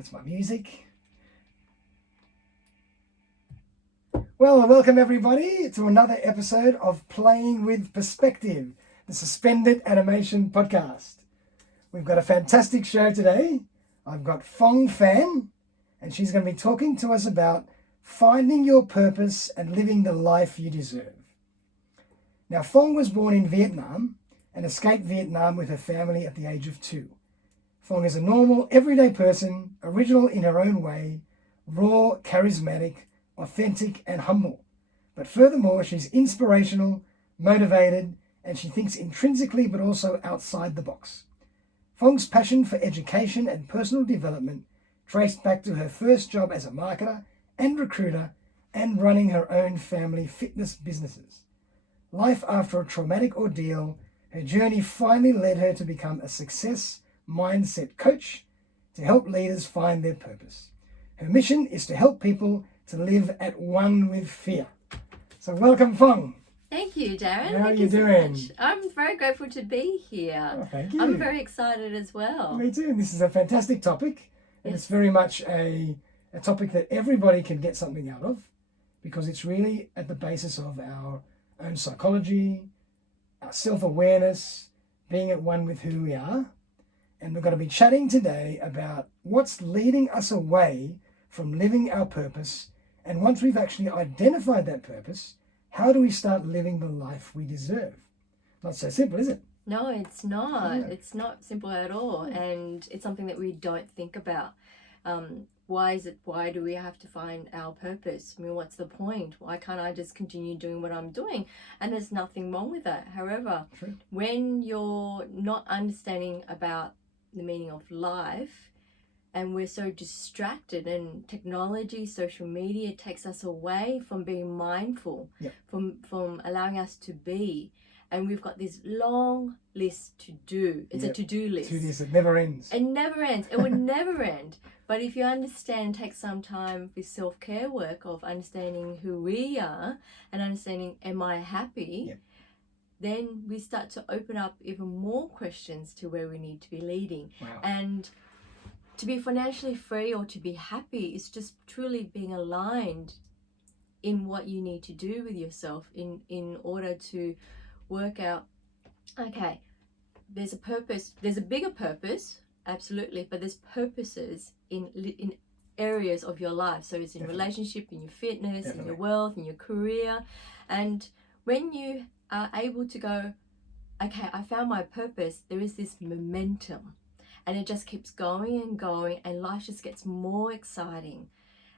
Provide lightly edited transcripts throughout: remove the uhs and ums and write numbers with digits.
That's my music. Well, welcome everybody to another episode of Playing with Perspective, the Suspended Animation Podcast. We've got a fantastic show today. I've got Phuong Phan, and she's going to be talking to us about finding your purpose and living the life you deserve. Now, Phuong was born in Vietnam and escaped Vietnam with her family at the age of 2. Phuong is a normal, everyday person, original in her own way, raw, charismatic, authentic and humble. But furthermore, she's inspirational, motivated, and she thinks intrinsically but also outside the box. Phuong's passion for education and personal development traced back to her first job as a marketer and recruiter and running her own family fitness businesses. Life after a traumatic ordeal, her journey finally led her to become a success mindset coach to help leaders find their purpose. Her mission is to help people to live at one with fear. So welcome, Phuong. Thank you, Darren. How are you doing? So I'm very grateful to be here. Oh, thank you. I'm very excited as well. Me too. This is a fantastic topic, and it's very much a topic that everybody can get something out of, because it's really at the basis of our own psychology, our self-awareness, being at one with who we are. And we're going to be chatting today about what's leading us away from living our purpose. And once we've actually identified that purpose, how do we start living the life we deserve? Not so simple, is it? No, it's not. Yeah. It's not simple at all. And it's something that we don't think about. Why do we have to find our purpose? I mean, what's the point? Why can't I just continue doing what I'm doing? And there's nothing wrong with that. However, True. when you're not understanding about the meaning of life, and we're so distracted, and technology, social media takes us away from being mindful, Yep. from allowing us to be. And we've got this long list to do. It's Yep. a to-do list. To this, it never ends. It never ends. It would never end. But if you understand, take some time with self-care work of understanding who we are and understanding, am I happy? Yep. Then we start to open up even more questions to where we need to be leading. Wow. And to be financially free or to be happy is just truly being aligned in what you need to do with yourself in order to work out, okay, there's a purpose, there's a bigger purpose, absolutely, but there's purposes in areas of your life. So it's in Definitely. relationship, in your fitness, in Definitely. your wealth, in your career. And when you are able to go, okay, I found my purpose, there is this momentum. And it just keeps going and going, and life just gets more exciting.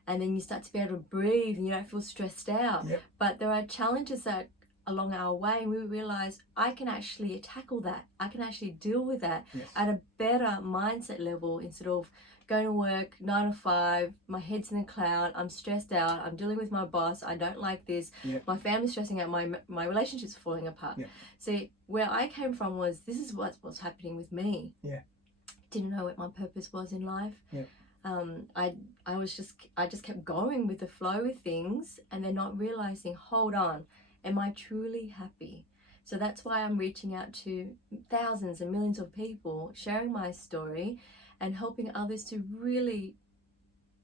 And then you start to be able to breathe and you don't feel stressed out. Yep. But there are challenges that along our way, and we realize I can actually tackle that. I can actually deal with that Yes. at a better mindset level, instead of going to work 9 to 5, my head's in the cloud, I'm stressed out, I'm dealing with my boss, I don't like this, Yep. my family's stressing out, my relationship's falling apart. Yep. See, where I came from was, this is what's happening with me. Yeah. Didn't know what my purpose was in life. Yeah. I just kept going with the flow of things, and then not realizing, hold on, am I truly happy? So that's why I'm reaching out to thousands and millions of people, sharing my story and helping others to really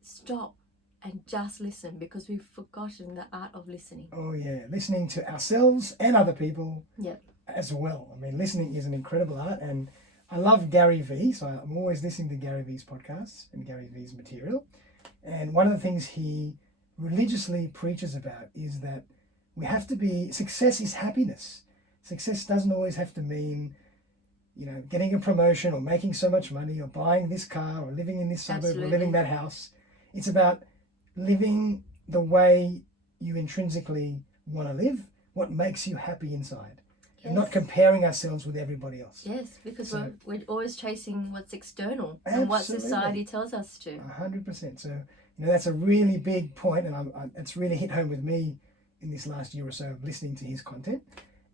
stop and just listen, because we've forgotten the art of listening. Oh yeah, listening to ourselves and other people Yep. as well. I mean, listening is an incredible art, and I love Gary Vee, so I'm always listening to Gary Vee's podcasts and Gary Vee's material. And one of the things he religiously preaches about is that we have to be, success is happiness. Success doesn't always have to mean, getting a promotion or making so much money or buying this car or living in this suburb or Absolutely. living that house. It's about living the way you intrinsically want to live, what makes you happy inside. And not comparing ourselves with everybody else. Yes, because So- we're always chasing what's external and what Absolutely. society tells us to. 100%. So, that's a really big point, and it's really hit home with me in this last year or so of listening to his content.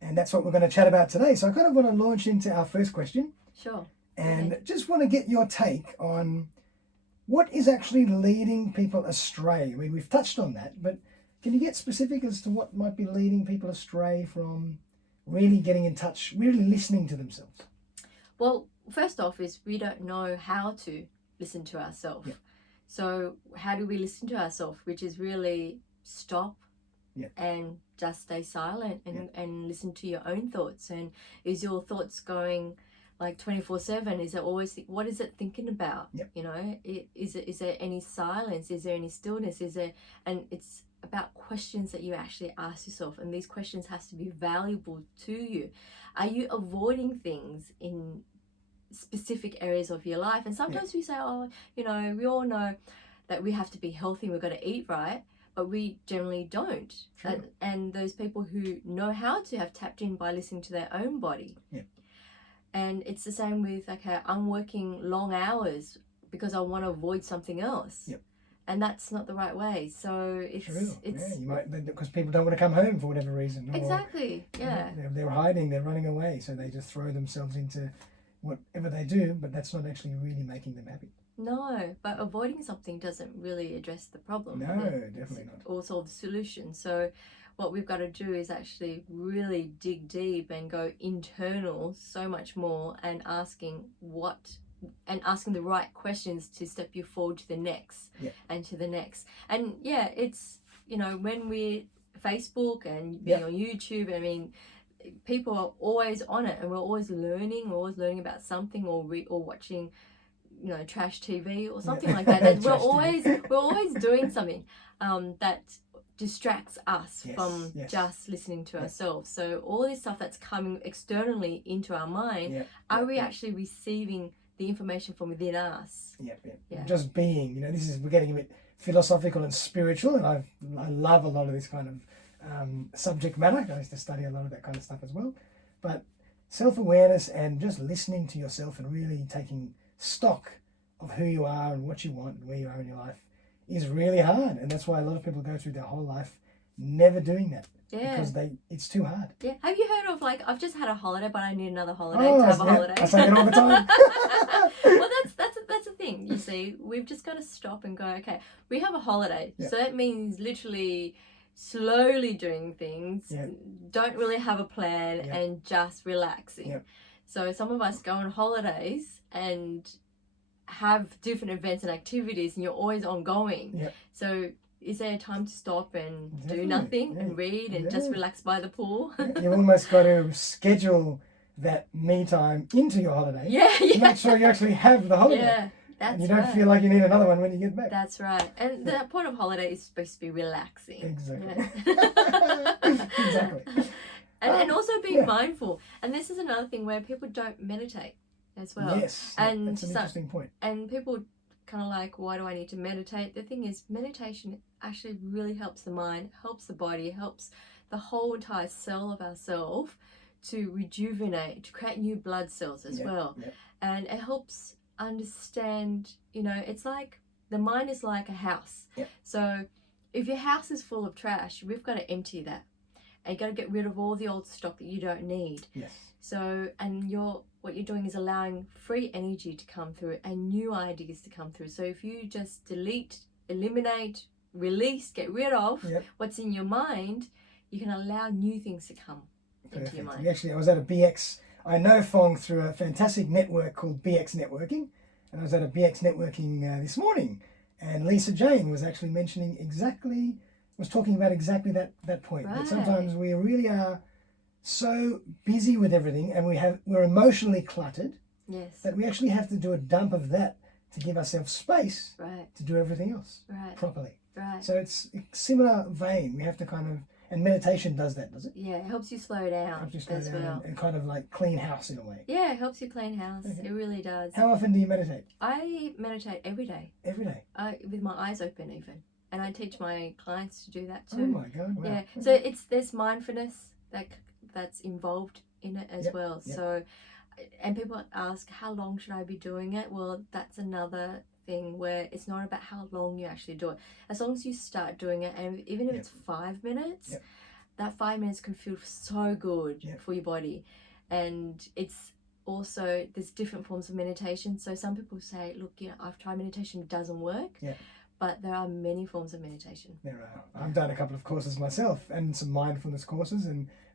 And that's what we're going to chat about today. So I kind of want to launch into our first question, Sure. and Okay. just want to get your take on what is actually leading people astray. I mean, we've touched on that, but can you get specific as to what might be leading people astray from really getting in touch, really listening to themselves? Well, first off is we don't know how to listen to ourselves. Yeah. So how do we listen to ourselves? Which is really stop and just stay silent and listen to your own thoughts. And is your thoughts going like 24/7? Is it always what is it thinking about? You know, is there any silence? Is there any stillness? And it's about questions that you actually ask yourself, and these questions has to be valuable to you. Are you avoiding things in specific areas of your life? And sometimes we say, oh, you know, we all know that we have to be healthy, we've got to eat right, but we generally don't. And those people who know how to have tapped in by listening to their own body. And it's the same with, okay, I'm working long hours because I want to avoid something else. And that's not the right way. So it's you might, because people don't want to come home for whatever reason. Exactly. They're hiding, they're running away, so they just throw themselves into whatever they do, but that's not actually really making them happy. No, but avoiding something doesn't really address the problem. No, definitely not. Or solve the solution. So what we've got to do is actually really dig deep and go internal so much more, and asking the right questions to step you forward to the next and to the next. And it's, you know, when we're Facebook and being on YouTube, I mean, people are always on it, and we're always learning about something, or watching, you know, trash TV or something like that. And we're always doing something that distracts us from just listening to ourselves. So all this stuff that's coming externally into our mind, are we actually receiving the information from within us? Just being, you know, we're getting a bit philosophical and spiritual, and I love a lot of this kind of subject matter. I used to study a lot of that kind of stuff as well. But self-awareness and just listening to yourself and really taking stock of who you are and what you want and where you are in your life is really hard. And that's why a lot of people go through their whole life never doing that. Because it's too hard. Have you heard of, like, I've just had a holiday, but I need another holiday to have a holiday? I say it all the time. Well, that's a thing. You see, we've just got to stop and go, okay, we have a holiday. So that means literally slowly doing things, don't really have a plan, and just relaxing. So some of us go on holidays and have different events and activities, and you're always ongoing. So is there a time to stop and do nothing and read and just relax by the pool? You've almost got to schedule that me time into your holiday to make sure you actually have the holiday. And you don't feel like you need another one when you get back. That's right. And the point of holiday is supposed to be relaxing. Exactly. And also being mindful. And this is another thing where people don't meditate as well. Yes, and that's an interesting point. And people kind of like, why do I need to meditate? The thing is, meditation actually really helps the mind, helps the body, helps the whole entire cell of ourselves to rejuvenate, to create new blood cells as well. And it helps understand, you know, it's like the mind is like a house. So if your house is full of trash, we've got to empty that, and you got to get rid of all the old stock that you don't need. So, and what you're doing is allowing free energy to come through and new ideas to come through. So if you just delete, eliminate, release, get rid of what's in your mind, you can allow new things to come into your mind. Actually, I was at a BX. I know Phuong through a fantastic network called BX Networking, and I was at a BX Networking this morning, and Lisa Jane was actually talking about exactly that point. That sometimes we really are so busy with everything, and we're emotionally cluttered that we actually have to do a dump of that to give ourselves space to do everything else properly. So it's a similar vein. We have to kind of, and meditation does that, does it? Yeah, it helps you slow down as well. And kind of like clean house in a way. Yeah, it helps you clean house. It really does. How often do you meditate? I meditate every day. Every day? With my eyes open even. And I teach my clients to do that too. Oh my God, wow. Yeah, so there's mindfulness that's involved in it as well. So, and people ask, how long should I be doing it? Well, that's another thing where it's not about how long you actually do it. As long as you start doing it, and even if it's 5 minutes, that 5 minutes can feel so good for your body. And it's also, there's different forms of meditation. So some people say, look, you know, I've tried meditation, it doesn't work. but there are many forms of meditation. There are. I've done a couple of courses myself and some mindfulness courses,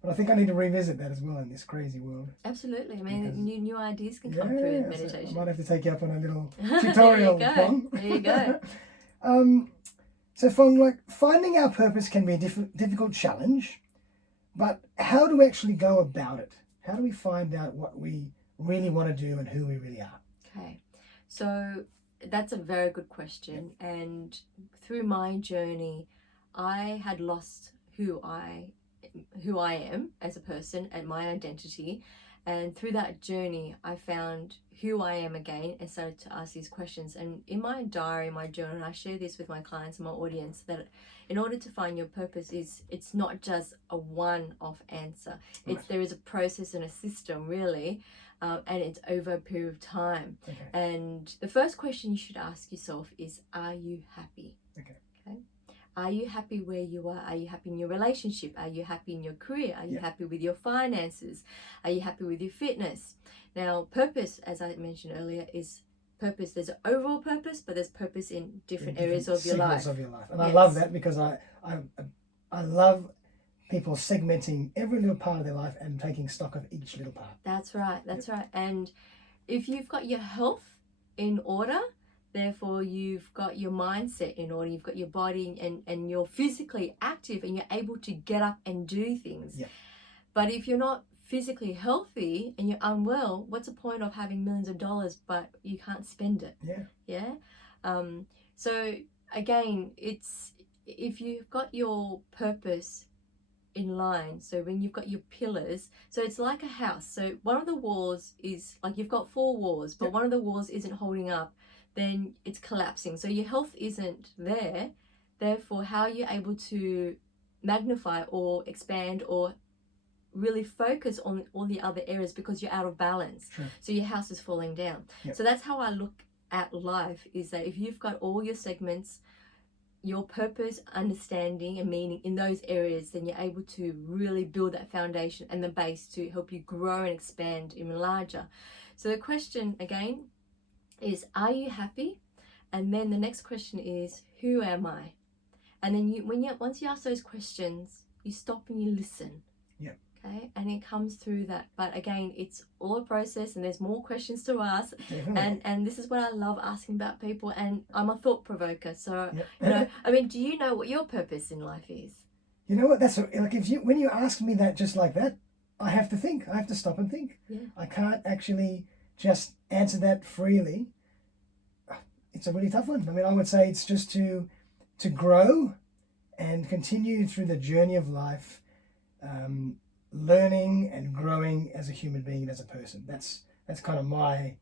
but I think I need to revisit that as well in this crazy world. Absolutely. I mean, Because- new ideas can come through So meditation. I might have to take you up on a little tutorial. There you go. So Phuong, like finding our purpose can be a difficult challenge, but how do we actually go about it? How do we find out what we really want to do and who we really are? Okay, so that's a very good question. And through my journey, I had lost who I am as a person and my identity. And through that journey, I found who I am again and started to ask these questions. And in my diary, my journal, and I share this with my clients and my audience, that in order to find your purpose, it's not just a one-off answer. Right. There is a process and a system, really, and it's over a period of time. Okay. And the first question you should ask yourself is, are you happy? Okay. Are you happy where you are? Are you happy in your relationship? Are you happy in your career? Are you happy with your finances? Are you happy with your fitness? Now, purpose, as I mentioned earlier, is purpose. There's an overall purpose, but there's purpose in different areas of your life. And I love that because I love people segmenting every little part of their life and taking stock of each little part. That's right. Right. And if you've got your health in order, therefore you've got your mindset in order, you've got your body and you're physically active and you're able to get up and do things. Yeah. But if you're not physically healthy and you're unwell, what's the point of having millions of dollars but you can't spend it? Yeah. So again, it's if you've got your purpose in line, so when you've got your pillars, so it's like a house. So one of the walls is like you've got 4 walls, but one of the walls isn't holding up, then it's collapsing. So your health isn't there. Therefore, how are you able to magnify or expand or really focus on all the other areas because you're out of balance? Sure. So your house is falling down. Yep. So that's how I look at life, is that if you've got all your segments, your purpose, understanding and meaning in those areas, then you're able to really build that foundation and the base to help you grow and expand even larger. So the question again is, are you happy? And then the next question is, who am I? And then once you ask those questions, you stop and you listen. Yeah. Okay, and it comes through that. But again, it's all a process and there's more questions to ask. Definitely. And this is what I love asking about people, and I'm a thought provoker. So Yep. I mean, do you know what your purpose in life is? You know what? That's like when you ask me that just like that, I have to think. I have to stop and think. Yeah. I can't actually just answer that freely. It's a really tough one. I mean, I would say it's just to grow and continue through the journey of life, learning and growing as a human being and as a person. That's kind of my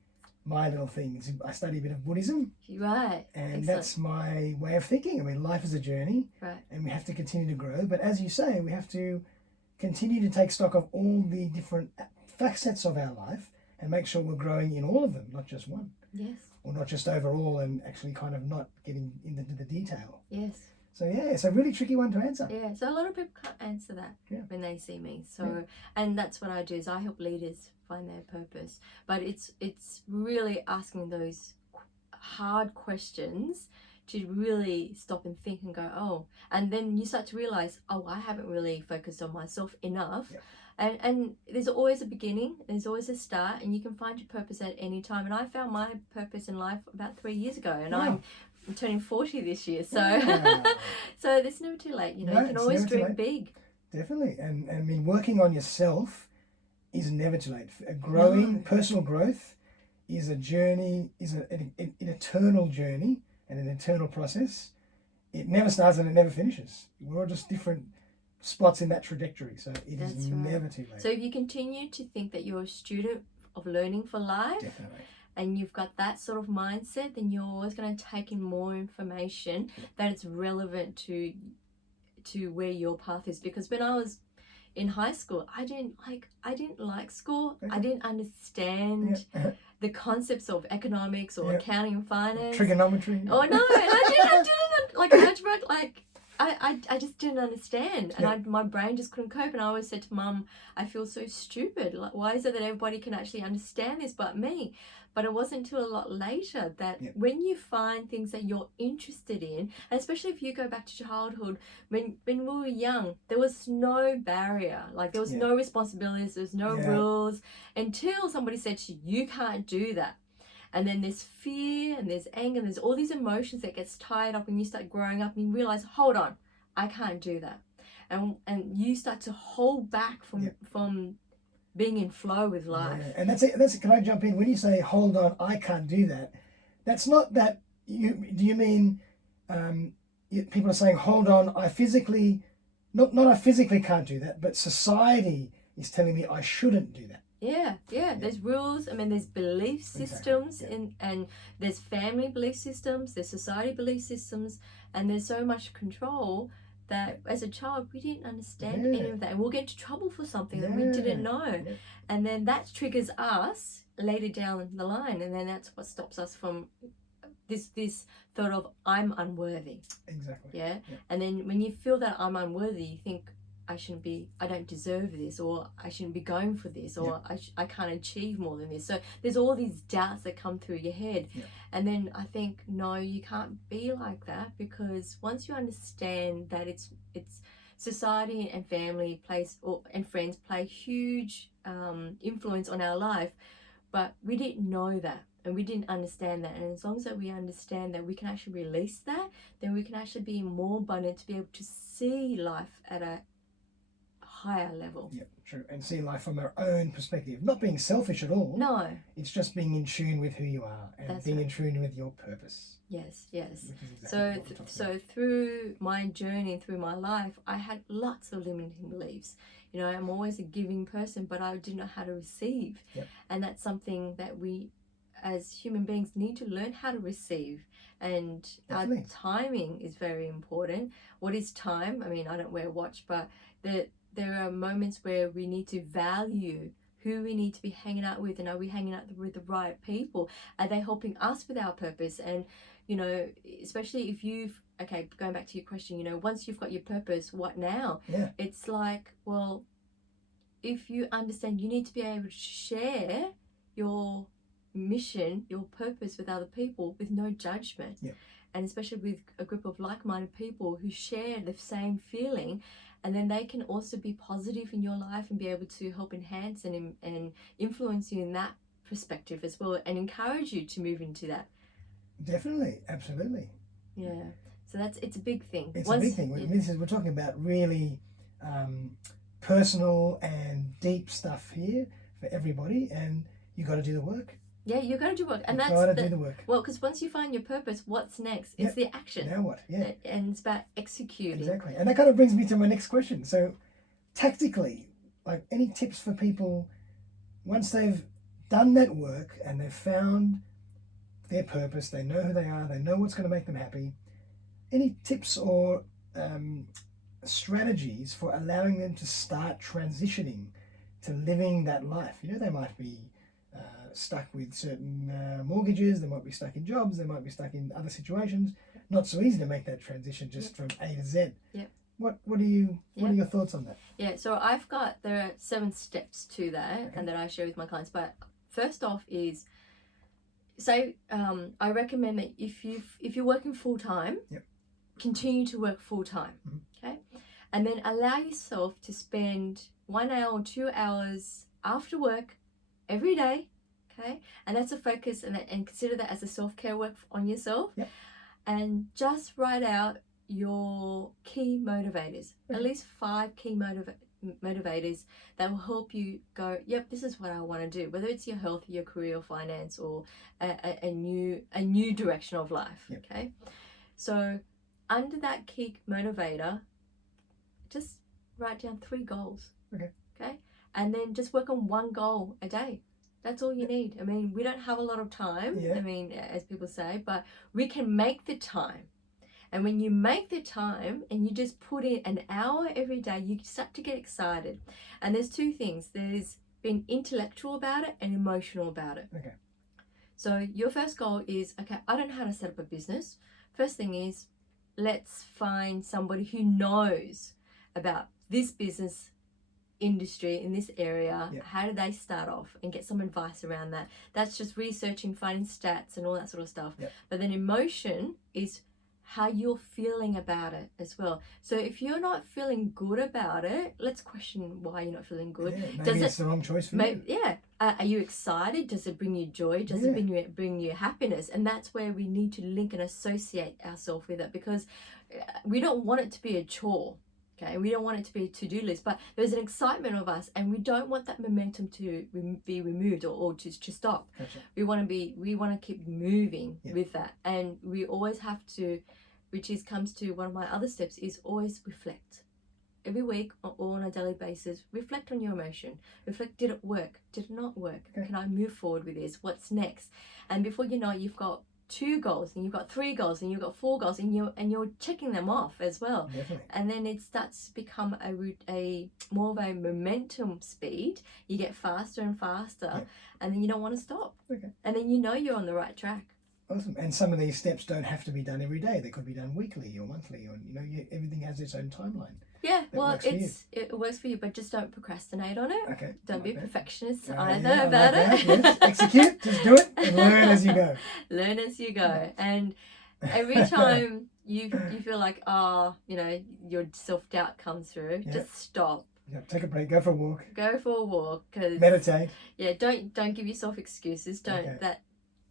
little thing. I study a bit of Buddhism. Right. And Excellent. that's my way of thinking. I mean, life is a journey. Right. And we have to continue to grow. But as you say, we have to continue to take stock of all the different facets of our life and make sure we're growing in all of them, not just one. Yes. Or not just overall and actually kind of not getting into the detail. Yes. So yeah, it's a really tricky one to answer. Yeah, so a lot of people can't answer that when they see me. So, and that's what I do, is I help leaders find their purpose. But it's really asking those hard questions to really stop and think and go, oh, and then you start to realize, oh, I haven't really focused on myself enough. Yeah. And there's always a beginning, there's always a start, and you can find your purpose at any time. And I found my purpose in life about 3 years ago, and I'm turning 40 this year, so so it's never too late. You know, you can always dream big. Definitely, and I mean, working on yourself is never too late. Personal growth is a journey, is an eternal journey and an eternal process. It never starts and it never finishes. We're all just different spots in that trajectory, so it is never too late. So if you continue to think that you're a student of learning for life, definitely, and you've got that sort of mindset, then you're always going to take in more information that is relevant to where your path is. Because when I was in high school, I didn't like school. I didn't understand the concepts of economics or accounting and finance. Trigonometry. Oh no, I didn't like algebra. Like I just didn't understand, and Yeah. my brain just couldn't cope. And I always said to Mum, I feel so stupid. Like, why is it that everybody can actually understand this but me? But it wasn't until a lot later that Yeah. when you find things that you're interested in, and especially if you go back to childhood, when we were young, there was no barrier. Like, there was Yeah. no responsibilities, there was no Yeah. rules, until somebody said to you, you can't do that. And then there's fear and there's anger and there's all these emotions that gets tied up when you start growing up and you realize, hold on, I can't do that. And you start to hold back from being in flow with life. Yeah. And that's it. Can I jump in? When you say, hold on, I can't do that, that's not that do you mean people are saying, hold on, I physically, not I physically can't do that, but society is telling me I shouldn't do that. Yeah. There's rules. I mean, there's belief systems, Exactly. and there's family belief systems, there's society belief systems, and there's so much control that as a child we didn't understand any of that, and we'll get into trouble for something that we didn't know. Yeah. And then that triggers us later down the line, and then that's what stops us from this thought of I'm unworthy. Exactly. Yeah. And then when you feel that I'm unworthy, you think I don't deserve this, or I shouldn't be going for this, or I can't achieve more than this. So there's all these doubts that come through your head. And then I think, no, you can't be like that, because once you understand that it's society and family and friends play huge influence on our life, but we didn't know that and we didn't understand that. And as long as that we understand that we can actually release that, then we can actually be more abundant to be able to see life at a higher level. Yeah, true. And see life from our own perspective, not being selfish at all. No. It's just being in tune with who you are and That's being right. in tune with your purpose. Yes. Exactly So through my journey, through my life, I had lots of limiting beliefs. You know, I'm always a giving person, but I didn't know how to receive. And that's something that we as human beings need to learn how to receive. And Definitely. Our timing is very important. What is time? I mean, I don't wear a watch, but there are moments where we need to value who we need to be hanging out with, and are we hanging out with the right people? Are they helping us with our purpose? And you know, especially if going back to your question, you know, once you've got your purpose, what now? Yeah. It's like, well, if you understand, you need to be able to share your mission, your purpose with other people with no judgment. And especially with a group of like-minded people who share the same feeling, and then they can also be positive in your life and be able to help enhance and influence you in that perspective as well, and encourage you to move into that. Definitely, absolutely. Yeah. So it's a big thing. It's a big thing. We're talking about really personal and deep stuff here for everybody, and you got to do the work. Yeah, you got to do work, and You've got to do the work. Well, because once you find your purpose, what's next? It's the action. Now what? Yeah. And it's about executing. Exactly, and that kind of brings me to my next question. So, tactically, like, any tips for people once they've done that work and they've found their purpose, they know who they are, they know what's going to make them happy. Any tips or strategies for allowing them to start transitioning to living that life? You know, they might be stuck with certain mortgages, they might be stuck in jobs, they might be stuck in other situations. Not so easy to make that transition just from A to Z. What are your thoughts on that? Yeah, so there are 7 steps to that, and that I share with my clients. But first off is, I recommend that if you're working full time, continue to work full time. Okay, and then allow yourself to spend 1 hour or 2 hours after work every day. Okay, and that's a focus, and consider that as a self-care work on yourself. And just write out your key motivators, at least 5 key motivators that will help you go, yep, this is what I want to do, whether it's your health, your career, or finance, or a new direction of life. Okay, so under that key motivator, just write down 3 goals. Okay, and then just work on 1 goal a day. That's all you need. I mean, we don't have a lot of time, I mean, as people say, but we can make the time. And when you make the time and you just put in an hour every day, you start to get excited. And there's 2 things. There's being intellectual about it and emotional about it. Okay. So your first goal is, okay, I don't know how to set up a business. First thing is, let's find somebody who knows about this business industry in this area. How do they start off, and get some advice around that. That's just researching, finding stats and all that sort of stuff. But then emotion is how you're feeling about it as well. So if you're not feeling good about it, let's question why you're not feeling good. Maybe it's the wrong choice for you. Are you excited? Does it bring you joy? Does it bring you happiness? And that's where we need to link and associate ourselves with it, because we don't want it to be a chore. Okay, we don't want it to be a to-do list, but there's an excitement of us, and we don't want that momentum to be removed or to stop. Gotcha. We want to keep moving with that, and we always have to, comes to one of my other steps, is always reflect. Every week or on a daily basis, reflect on your emotion. Reflect, did it work? Did it not work? Can I move forward with this? What's next? And before you know it, you've got 2 goals, and you've got 3 goals, and you've got 4 goals, and you're checking them off as well. Definitely. And then it starts to become a more of a momentum speed. You get faster and faster, and then you don't want to stop. And then you know you're on the right track. Awesome. And some of these steps don't have to be done every day. They could be done weekly or monthly, or everything has its own timeline. Yeah, well, it works for you, but just don't procrastinate on it. Okay. Don't be a perfectionist either about it. Yes. Execute, just do it, and learn as you go. Learn as you go. And every time you feel like, your self-doubt comes through, just stop. Take a break, go for a walk. Go for a walk. Meditate. Yeah, don't give yourself excuses.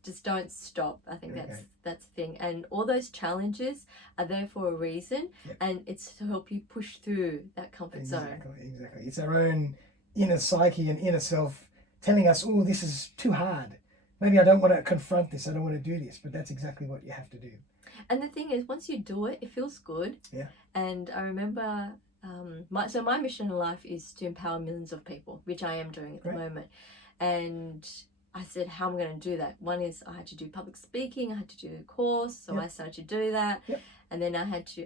Just don't stop. I think that's the thing. And all those challenges are there for a reason, and it's to help you push through that comfort zone. Exactly. It's our own inner psyche and inner self telling us, oh, this is too hard. Maybe I don't want to confront this. I don't want to do this. But that's exactly what you have to do. And the thing is, once you do it, it feels good. Yeah. And I remember, my mission in life is to empower millions of people, which I am doing at the moment. And I said, how am I going to do that? One is I had to do public speaking. I had to do a course. So I started to do that. And then I had to,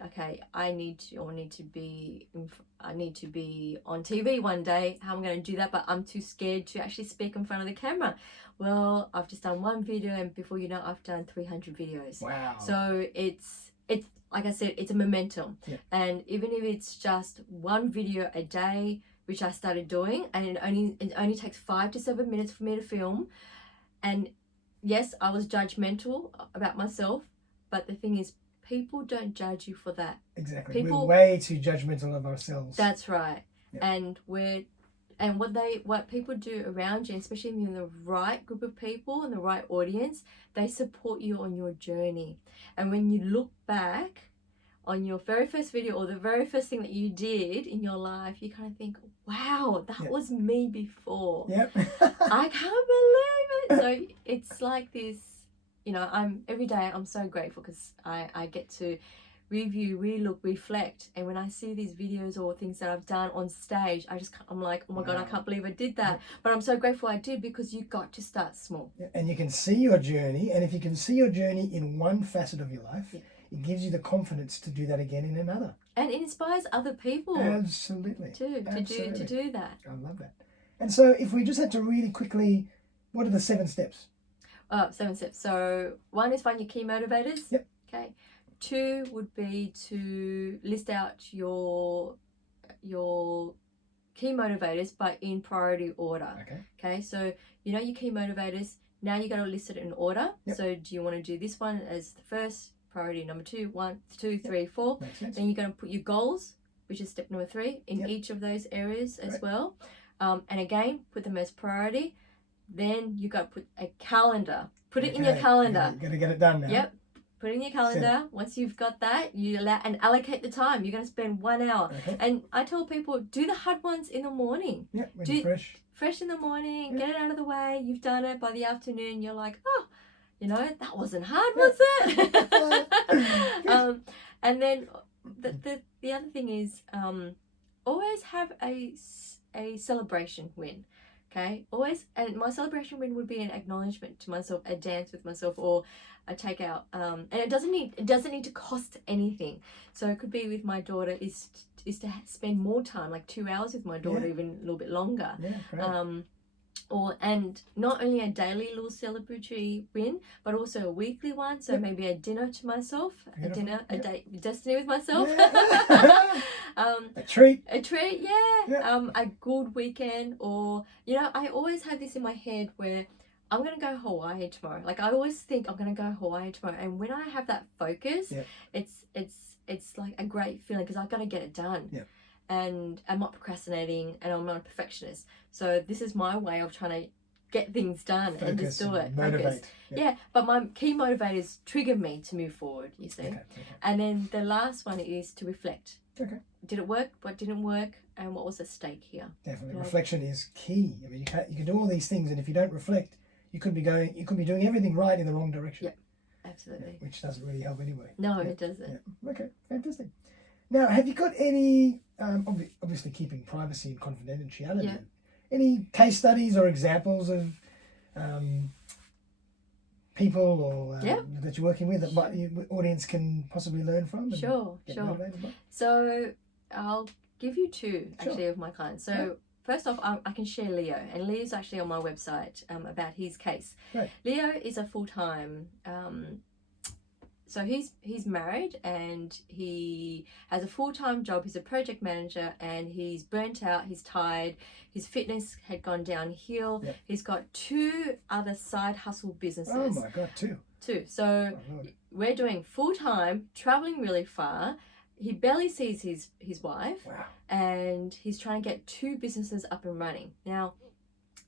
I need to be on TV one day. How am I going to do that? But I'm too scared to actually speak in front of the camera. Well, I've just done 1 video, and before you know, I've done 300 videos. Wow. So it's like I said, it's a momentum. And even if it's just 1 video a day, which I started doing, and it only takes 5 to 7 minutes for me to film. And yes, I was judgmental about myself, but the thing is, people don't judge you for that. Exactly. We're way too judgmental of ourselves. That's right. And what people do around you, especially if you're in the right group of people and the right audience, they support you on your journey. And when you look back on your very first video, or the very first thing that you did in your life, you kind of think, wow, that was me before. I can't believe it. So it's like this, every day I'm so grateful, because I get to review, relook, reflect. And when I see these videos or things that I've done on stage, I'm like, oh my God, I can't believe I did that. But I'm so grateful I did, because you got to start small. And you can see your journey. And if you can see your journey in one facet of your life, it gives you the confidence to do that again in another. And it inspires other people. Absolutely. To do that. I love that. And so if we just had to really quickly, what are the 7 steps? 7 steps. So 1 is find your key motivators. Okay. 2 would be to list out your key motivators, but in priority order. Okay. So your key motivators. Now you got to list it in order. So do you want to do this one as the first priority, number 2, 1, 2, 3, 4? Then you're going to put your goals, which is step number 3, in each of those areas as well. And again, put them as priority. Then you got to put a calendar. Put it in your calendar. You're going to get it done now. Put it in your calendar. Once you've got that, you allocate the time. You're going to spend 1 hour. And I tell people, do the hard ones in the morning. When you're fresh. Fresh in the morning. Get it out of the way. You've done it. By the afternoon, you're like, oh, that wasn't hard, was it? And then the other thing is, always have a celebration win. Okay, always, and my celebration win would be an acknowledgement to myself, a dance with myself, or a takeout. And it doesn't need to cost anything. So it could be with my daughter is to spend more time, like 2 hours with my daughter, even a little bit longer. and not only a daily little celebratory win, but also a weekly one. So maybe a dinner to myself, Beautiful. a date destiny with myself, Yeah. A treat. A good weekend, or I always have this in my head where I'm gonna go Hawaii tomorrow. Like I always think I'm gonna go Hawaii tomorrow, and when I have that focus, it's like a great feeling because I've got to get it done. And I'm not procrastinating, and I'm not a perfectionist. So this is my way of trying to get things done and just do it. Motivate. Yeah, but my key motivators trigger me to move forward, you see. Okay. And then the last one is to reflect. Okay. Did it work? What didn't work? And what was at stake here? Definitely. Reflection is key. I mean, you can do all these things, and if you don't reflect, you could be doing everything right in the wrong direction. Yep, absolutely. Which doesn't really help anyway. No, it doesn't. Okay, fantastic. Now, have you got any, obviously keeping privacy and confidentiality, any case studies or examples of people or that you're working with that the audience can possibly learn from? Sure. So I'll give you two, actually, of my clients. So first off, I can share Leo, and Leo's actually on my website about his case. Right. Leo is a full-time... So he's married, and he has a full-time job. He's a project manager, and he's burnt out. He's tired. His fitness had gone downhill. Yep. He's got 2 other side hustle businesses. Oh my God, 2. So we're doing full-time, traveling really far. He barely sees his wife. Wow. And he's trying to get 2 businesses up and running. Now,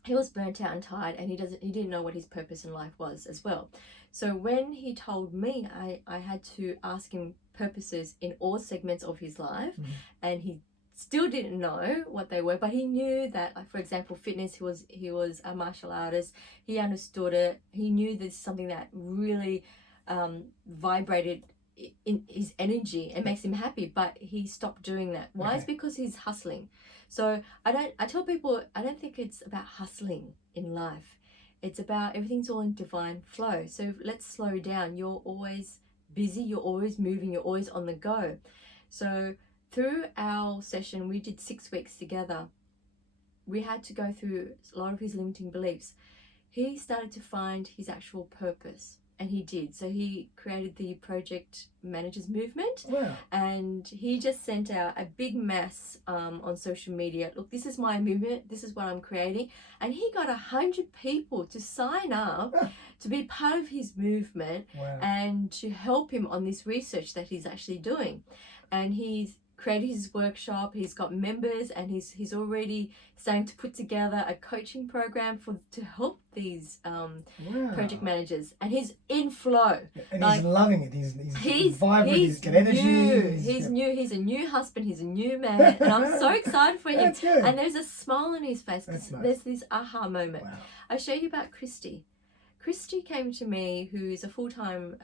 he was burnt out and tired, and he didn't know what his purpose in life was as well. So when he told me, I had to ask him purposes in all segments of his life, and he still didn't know what they were, but he knew that, like, for example, fitness, he was a martial artist. He understood it. He knew this is something that really vibrated in his energy and makes him happy, but he stopped doing that. Why? It's because he's hustling. So I tell people, I don't think it's about hustling in life. It's about everything's all in divine flow. So let's slow down. You're always busy, you're always moving, you're always on the go. So through our session, we did 6 weeks together. We had to go through a lot of his limiting beliefs. He started to find his actual purpose. And he did. So he created the Project Managers Movement. Wow. And he just sent out a big mass on social media. Look, this is my movement. This is what I'm creating. And he got 100 people to sign up to be part of his movement. Wow. And to help him on this research that he's actually doing. And he's created his workshop. He's got members, and he's already starting to put together a coaching program to help these project managers, and he's in flow. And he's loving it. He's vibrant. He's got energy. He's new. He's a new husband. He's a new man, and I'm so excited for him. That's good. And there's a smile on his face because there's this aha moment. Wow. I'll show you about Christy. Christy came to me, who is a full-time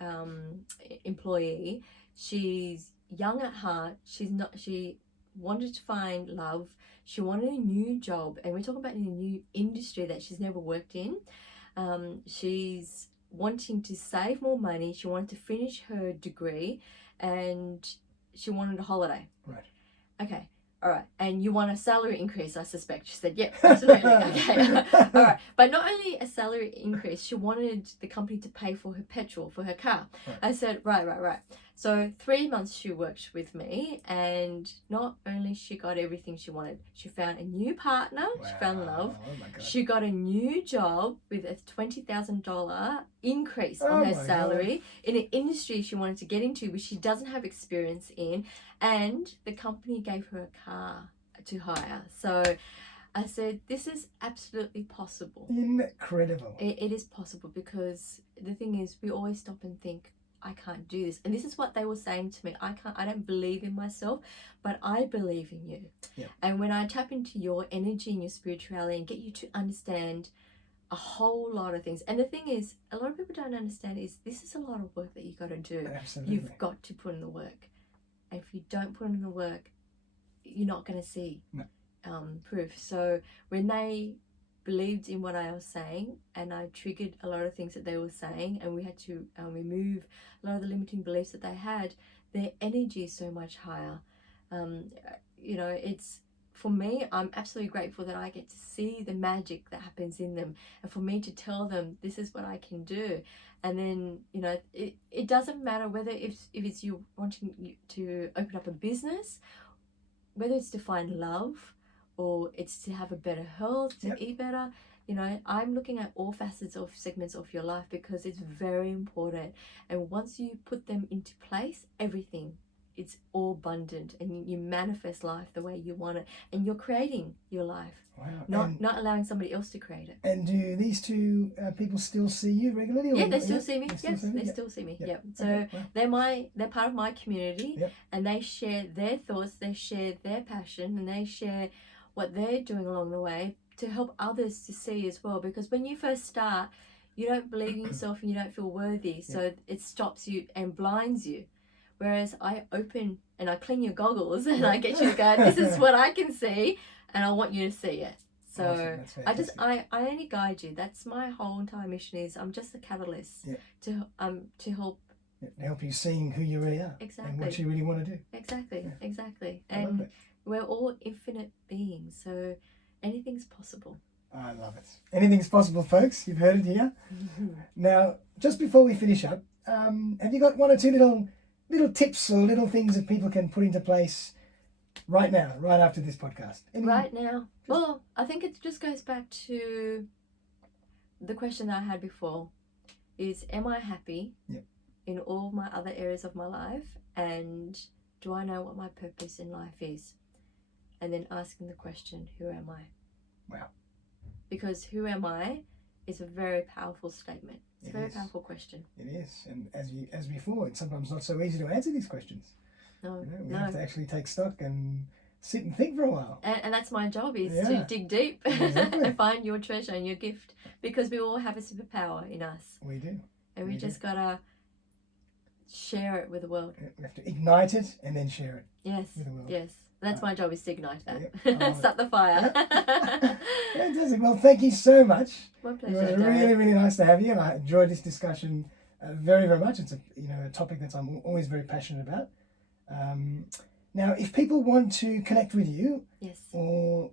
employee. She's young at heart. She wanted to find love. She wanted a new job, and we're talking about in a new industry that she's never worked in. She's wanting to save more money. She wanted to finish her degree, and she wanted a holiday. Right. Okay. All right. And you want a salary increase, I suspect. She said, yep, absolutely. Okay. All right. But not only a salary increase, she wanted the company to pay for her petrol for her car. Right. I said, right. So 3 months she worked with me, and not only she got everything she wanted, she found a new partner. Wow. She found love. Oh my God. She got a new job with a $20,000 increase on her salary in an industry she wanted to get into, which she doesn't have experience in. And the company gave her a car to hire. So I said, this is absolutely possible. Incredible. It is possible, because the thing is, we always stop and think, I can't do this. And this is what they were saying to me. I don't believe in myself, but I believe in you. Yeah. And when I tap into your energy and your spirituality and get you to understand a whole lot of things. And the thing is, a lot of people don't understand is this is a lot of work that you got to do. Absolutely. You've got to put in the work. And if you don't put in the work, you're not going to see proof. So when they believed in what I was saying, and I triggered a lot of things that they were saying, and we had to remove a lot of the limiting beliefs that they had, their energy is so much higher. It's for me, I'm absolutely grateful that I get to see the magic that happens in them, and for me to tell them this is what I can do. And then, you know, it doesn't matter whether if it's you wanting to open up a business, whether it's to find love or it's to have a better health, to eat better. You know, I'm looking at all facets of segments of your life because it's very important. And once you put them into place, everything, it's all abundant, and you manifest life the way you want it, and you're creating your life. Wow. Not allowing somebody else to create it. And do these two people still see you regularly? Yeah, they still see me. Yes, they still see me. Yep. Yep. So Okay, wow. they're part of my community, Yep. and they share their thoughts, they share their passion, and they share what they're doing along the way to help others to see as well. Because when you first start, you don't believe in yourself and you don't feel worthy, so it stops you and blinds you. Whereas I open and I clean your goggles and I get you to go, this is what I can see, and I want you to see it. So awesome. I only guide you. That's my whole entire mission. Is I'm just a catalyst to help. To help you seeing who you really are. Exactly. And what you really want to do. Exactly. And we're all infinite beings, so anything's possible. I love it. Anything's possible, folks. You've heard it here. Now, just before we finish up, have you got one or two little tips or little things that people can put into place right now, right after this podcast? Right now? Well, I think it just goes back to the question that I had before is, am I happy in all my other areas of my life? And do I know what my purpose in life is? And then asking the question, who am I? Wow. Because who am I is a very powerful statement. It's a very powerful question. It is. And as before, it's sometimes not so easy to answer these questions. No, we have to actually take stock and sit and think for a while. And that's my job, is to dig deep and find your treasure and your gift, because we all have a superpower in us. We do. And we just got to share it with the world. We have to ignite it and then share it with the world. Yes. That's my job, is to ignite that. Yep. Start the fire. Fantastic. Well, thank you so much. My pleasure. It was really, really nice to have you, and I enjoyed this discussion very, very much. It's a topic that I'm always very passionate about. Now, if people want to connect with you, or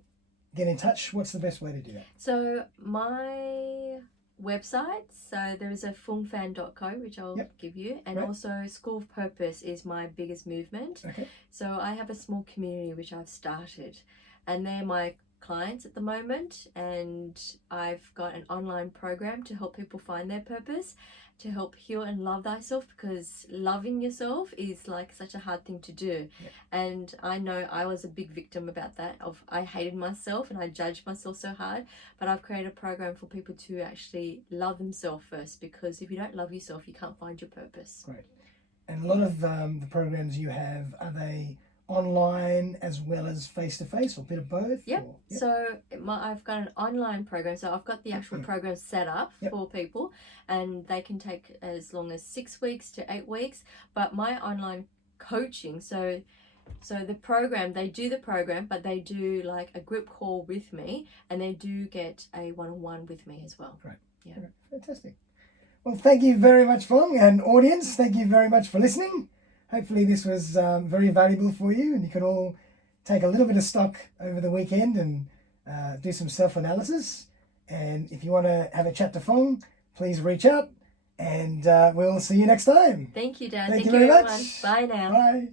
get in touch, what's the best way to do that? So my website, so there is a phuongphan.co, which I'll give you, and also School of Purpose is my biggest movement. So I have a small community which I've started, and they're my clients at the moment, and I've got an online program to help people find their purpose, to help heal and love thyself, because loving yourself is like such a hard thing to do. And I know I was a big victim about that. I hated myself and I judged myself so hard, but I've created a program for people to actually love themselves first, because if you don't love yourself, you can't find your purpose. Great. And a lot of the programs you have, are they online as well as face-to-face, or a bit of both? So I've got an online program, so I've got the actual program set up for people, and they can take as long as 6 weeks to 8 weeks. But my online coaching, so the program, they do the program, but they do like a group call with me, and they do get a one-on-one with me as well. Great. Fantastic. Well, thank you very much, Phuong, and audience, thank you very much for listening. Hopefully this was very valuable for you, and you can all take a little bit of stock over the weekend and do some self-analysis. And if you want to have a chat to Phuong, please reach out, and we'll see you next time. Thank you, Dan. Thank you very everyone. much. Bye now. Bye.